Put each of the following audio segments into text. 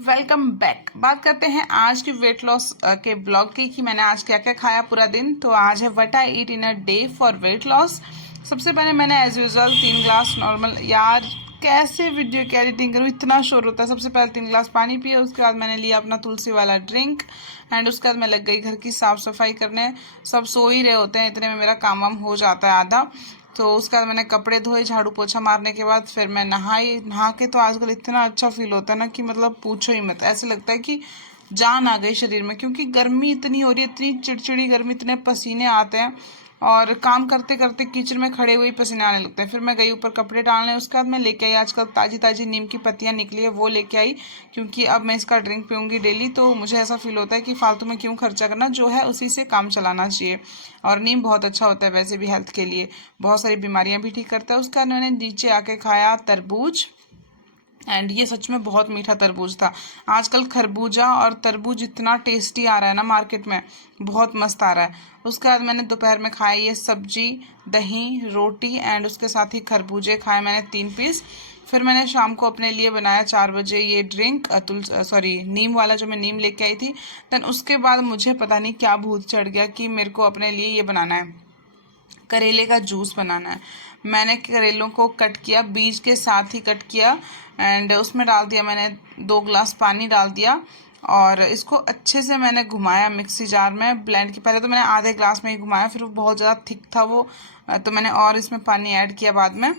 Welcome back. बात करते हैं आज की वेट लॉस के ब्लॉग की कि मैंने आज क्या क्या खाया पूरा दिन। तो आज है what I eat in a day for weight loss. सबसे पहले मैंने एज यूजल 3 ग्लास नॉर्मल, यार कैसे वीडियो की एडिटिंग करूँ, इतना शोर होता है। सबसे पहले 3 ग्लास पानी पिया, उसके बाद मैंने लिया अपना तुलसी वाला ड्रिंक एंड उसके बाद मैं लग गई घर की साफ सफाई करने। सब सो ही रहे होते हैं, इतने में मेरा काम वाम हो जाता है आधा। तो उसके बाद मैंने कपड़े धोए, झाड़ू पोछा मारने के बाद फिर मैं नहाई। नहा के तो आजकल इतना अच्छा फील होता है ना कि मतलब पूछो ही मत। ऐसे लगता है कि जान आ गई शरीर में, क्योंकि गर्मी इतनी हो रही है, इतनी चिड़चिड़ी गर्मी, इतने पसीने आते हैं और काम करते करते किचन में खड़े हुए ही पसीने आने लगते हैं। फिर मैं गई ऊपर कपड़े डालने, उसके बाद मैं लेके आई आजकल ताज़ी ताज़ी नीम की पत्तियां निकली है, वो लेके आई। क्योंकि अब मैं इसका ड्रिंक पीऊँगी डेली, तो मुझे ऐसा फील होता है कि फालतू में क्यों खर्चा करना, जो है उसी से काम चलाना चाहिए। और नीम बहुत अच्छा होता है वैसे भी हेल्थ के लिए, बहुत सारी बीमारियां भी ठीक करता है। उसका मैंने नीचे आके खाया तरबूज, एंड ये सच में बहुत मीठा तरबूज था। आजकल खरबूजा और तरबूज इतना टेस्टी आ रहा है ना मार्केट में, बहुत मस्त आ रहा है। उसके बाद मैंने दोपहर में खाया ये सब्जी, दही, रोटी एंड उसके साथ ही खरबूजे खाए मैंने 3 पीस। फिर मैंने शाम को अपने लिए बनाया 4 बजे ये ड्रिंक, नीम वाला, जो मैं नीम लेके आई थी। देन उसके बाद मुझे पता नहीं क्या भूत चढ़ गया कि मेरे को अपने लिए ये बनाना है, करेले का जूस बनाना है। मैंने करेलों को कट किया, बीज के साथ ही कट किया एंड उसमें डाल दिया मैंने 2 ग्लास पानी डाल दिया और इसको अच्छे से मैंने घुमाया मिक्सी जार में ब्लेंड की। पहले तो मैंने आधे ग्लास में ही घुमाया, फिर वो बहुत ज़्यादा थिक था वो, तो मैंने और इसमें पानी ऐड किया बाद में।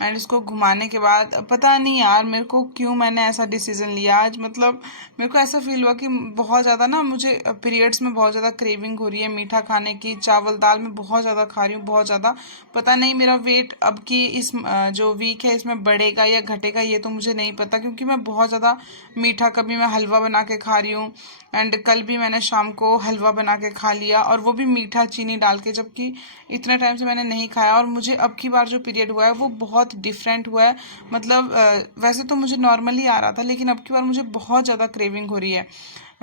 एंड इसको घुमाने के बाद पता नहीं यार मेरे को क्यों मैंने ऐसा डिसीजन लिया आज। मतलब मेरे को ऐसा फील हुआ कि बहुत ज़्यादा ना, मुझे पीरियड्स में बहुत ज़्यादा क्रेविंग हो रही है मीठा खाने की। चावल दाल में बहुत ज़्यादा खा रही हूँ, बहुत ज़्यादा। पता नहीं मेरा वेट अब की इस जो वीक है इसमें बढ़ेगा या घटेगा, ये तो मुझे नहीं पता, क्योंकि मैं बहुत ज़्यादा मीठा, कभी मैं हलवा बना के खा रही हूँ एंड कल भी मैंने शाम को हलवा बना के खा लिया, और वो भी मीठा चीनी डाल के, जबकि इतने टाइम से मैंने नहीं खाया। और मुझे अब की बार जो पीरियड हुआ है वो बहुत डिफरेंट हुआ है। मतलब वैसे तो मुझे नॉर्मली आ रहा था, लेकिन अब की बार मुझे बहुत ज़्यादा क्रेविंग हो रही है,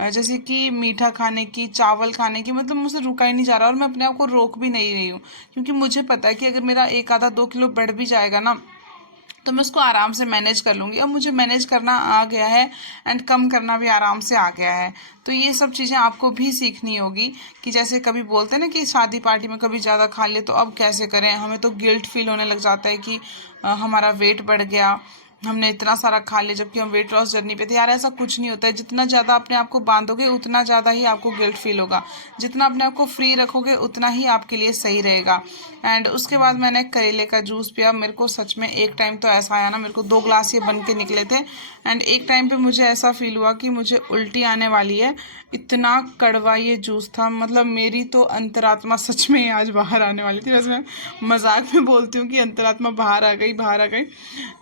जैसे कि मीठा खाने की, चावल खाने की। मतलब मुझसे रुका ही नहीं जा रहा और मैं अपने आप को रोक भी नहीं रही हूँ, क्योंकि मुझे पता है कि अगर मेरा 1 आधा 2 किलो बढ़ भी जाएगा ना, तो मैं उसको आराम से मैनेज कर लूँगी। अब मुझे मैनेज करना आ गया है एंड कम करना भी आराम से आ गया है। तो ये सब चीज़ें आपको भी सीखनी होगी कि जैसे कभी बोलते हैं ना कि शादी पार्टी में कभी ज़्यादा खा लिए तो अब कैसे करें। हमें तो गिल्ट फील होने लग जाता है कि हमारा वेट बढ़ गया, हमने इतना सारा खा लिया, जबकि हम वेट लॉस जर्नी पे थे। यार ऐसा कुछ नहीं होता है, जितना ज़्यादा अपने आप को बांधोगे उतना ज़्यादा ही आपको गिल्ट फील होगा। जितना अपने आप को फ्री रखोगे उतना ही आपके लिए सही रहेगा। एंड उसके बाद मैंने करेले का जूस पिया। मेरे को सच में एक टाइम तो ऐसा आया ना, मेरे को 2 ग्लास ये बन के निकले थे एंड एक टाइम पे मुझे ऐसा फील हुआ कि मुझे उल्टी आने वाली है। इतना कड़वा ये जूस था, मतलब मेरी तो अंतरात्मा सच में आज बाहर आने वाली थी। वैसे मैं मजाक में बोलती हूँ कि अंतरात्मा बाहर आ गई, बाहर आ गई,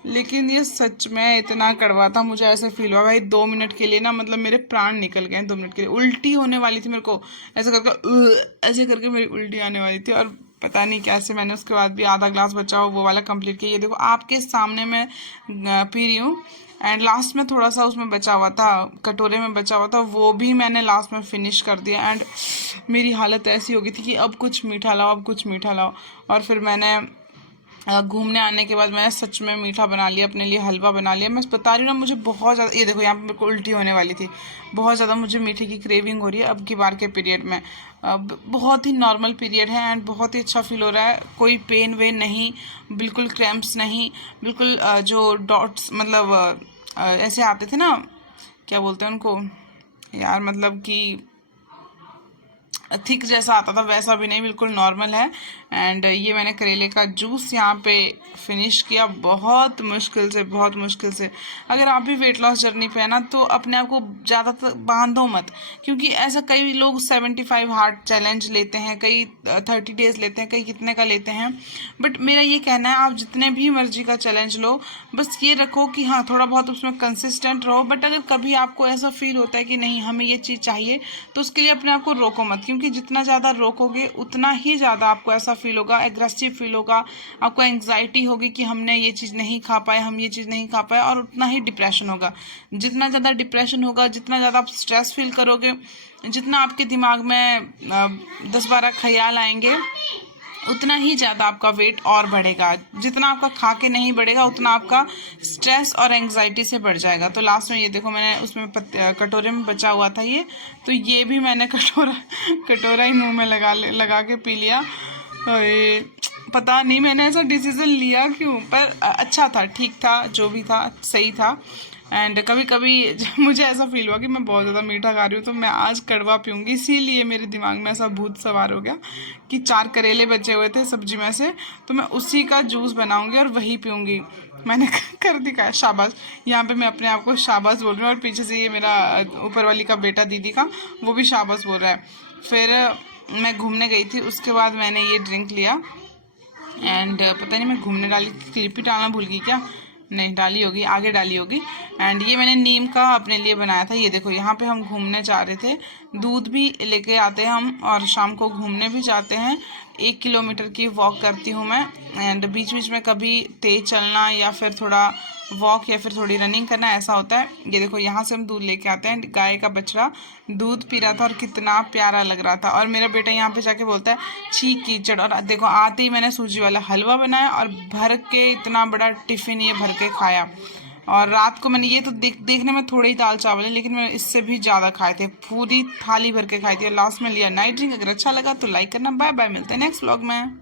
लेकिन ये सच में इतना कड़वा था। मुझे ऐसे फील हुआ भाई 2 मिनट के लिए ना, मतलब मेरे प्राण निकल गए। 2 मिनट के लिए उल्टी होने वाली थी मेरे को, ऐसे करके ऐसे करके मेरी उल्टी आने वाली थी। और पता नहीं कैसे मैंने उसके बाद भी आधा ग्लास बचा हो वो वाला कंप्लीट किया। ये देखो आपके सामने मैं पी रही हूँ एंड लास्ट में थोड़ा सा उसमें बचा हुआ था, कटोरे में बचा हुआ था, वो भी मैंने लास्ट में फिनिश कर दिया। एंड मेरी हालत ऐसी हो गई थी कि अब कुछ मीठा लाओ, अब कुछ मीठा लाओ। और फिर मैंने घूमने आने के बाद मैंने सच में मीठा बना लिया, अपने लिए हलवा बना लिया। मैं बता रही हूँ ना, मुझे बहुत ज़्यादा, ये देखो यहाँ पे मेरे को उल्टी होने वाली थी, बहुत ज़्यादा मुझे मीठे की क्रेविंग हो रही है अब की बार के पीरियड में। अब बहुत ही नॉर्मल पीरियड है एंड बहुत ही अच्छा फील हो रहा है। कोई पेन वेन नहीं, बिल्कुल क्रैम्प्स नहीं, बिल्कुल जो डॉट्स, मतलब ऐसे आते थे ना, क्या बोलते हैं उनको यार, मतलब कि थिक जैसा आता था, वैसा भी नहीं, बिल्कुल नॉर्मल है। एंड ये मैंने करेले का जूस यहाँ पे फिनिश किया, बहुत मुश्किल से, बहुत मुश्किल से। अगर आप भी वेट लॉस जर्नी पे है ना, तो अपने आप को ज़्यादातर बांधो मत, क्योंकि ऐसा कई लोग 75 हार्ट चैलेंज लेते हैं, कई 30 डेज लेते हैं, कई कितने का लेते हैं। बट मेरा ये कहना है, आप जितने भी मर्जी का चैलेंज लो, बस ये रखो कि हाँ थोड़ा बहुत उसमें कंसिस्टेंट रहो। बट अगर कभी आपको ऐसा फील होता है कि नहीं हमें ये चीज़ चाहिए, तो उसके लिए अपने आप को रोको मत, क्योंकि जितना ज़्यादा रोकोगे उतना ही ज़्यादा आपको ऐसा फील होगा, एग्रेसिव फील होगा, आपको एंग्जाइटी होगी कि हमने ये चीज़ नहीं खा पाए, हम ये चीज़ नहीं खा पाए, और उतना ही डिप्रेशन होगा। जितना ज़्यादा डिप्रेशन होगा, जितना ज़्यादा आप स्ट्रेस फील करोगे, जितना आपके दिमाग में 10-12 ख्याल आएंगे, उतना ही ज़्यादा आपका वेट और बढ़ेगा। जितना आपका खा के नहीं बढ़ेगा उतना आपका स्ट्रेस और एंग्जाइटी से बढ़ जाएगा। तो लास्ट में ये देखो मैंने उसमें कटोरे में बचा हुआ था ये, तो ये भी मैंने कटोरा ही मुंह में लगा के पी लिया। और ये पता नहीं मैंने ऐसा डिसीजन लिया क्यों, पर अच्छा था, ठीक था, जो भी था सही था। एंड कभी कभी जब मुझे ऐसा फील हुआ कि मैं बहुत ज़्यादा मीठा खा रही हूँ तो मैं आज कड़वा पीऊँगी, इसीलिए मेरे दिमाग में ऐसा भूत सवार हो गया कि 4 करेले बचे हुए थे सब्जी में से, तो मैं उसी का जूस बनाऊँगी और वही पीऊँगी। मैंने कर दिखाया, शाबाश। यहाँ पे मैं अपने आप को शाबाश बोल रही हूँ और पीछे से ये मेरा ऊपर वाली का बेटा दीदी का, वो भी शाबाश बोल रहा है। फिर मैं घूमने गई थी, उसके बाद मैंने ये ड्रिंक लिया। एंड पता नहीं मैं घूमने डाली क्लिप ही डालना भूल गई क्या, नहीं डाली होगी, आगे डाली होगी। एंड ये मैंने नीम का अपने लिए बनाया था। ये देखो यहाँ पे हम घूमने जा रहे थे, दूध भी लेके आते हैं हम और शाम को घूमने भी जाते हैं। 1 किलोमीटर की वॉक करती हूँ मैं। एंड बीच बीच में कभी तेज चलना या फिर थोड़ा वॉक या फिर थोड़ी रनिंग करना, ऐसा होता है। ये देखो यहाँ से हम दूध लेके आते हैं, गाय का बछड़ा दूध पी रहा था और कितना प्यारा लग रहा था। और मेरा बेटा यहाँ पे जाके बोलता है छी कीचड़। और देखो आते ही मैंने सूजी वाला हलवा बनाया और भर के इतना बड़ा टिफ़िन ये भर के खाया। और रात को मैंने ये तो देखने में थोड़े ही दाल चावल है, लेकिन मैंने इससे भी ज़्यादा खाए थे, पूरी थाली भर के खाई थी। और लास्ट में लिया नाइट ड्रिंक। अगर अच्छा लगा तो लाइक करना। बाय बाय, मिलते हैं नेक्स्ट व्लॉग में।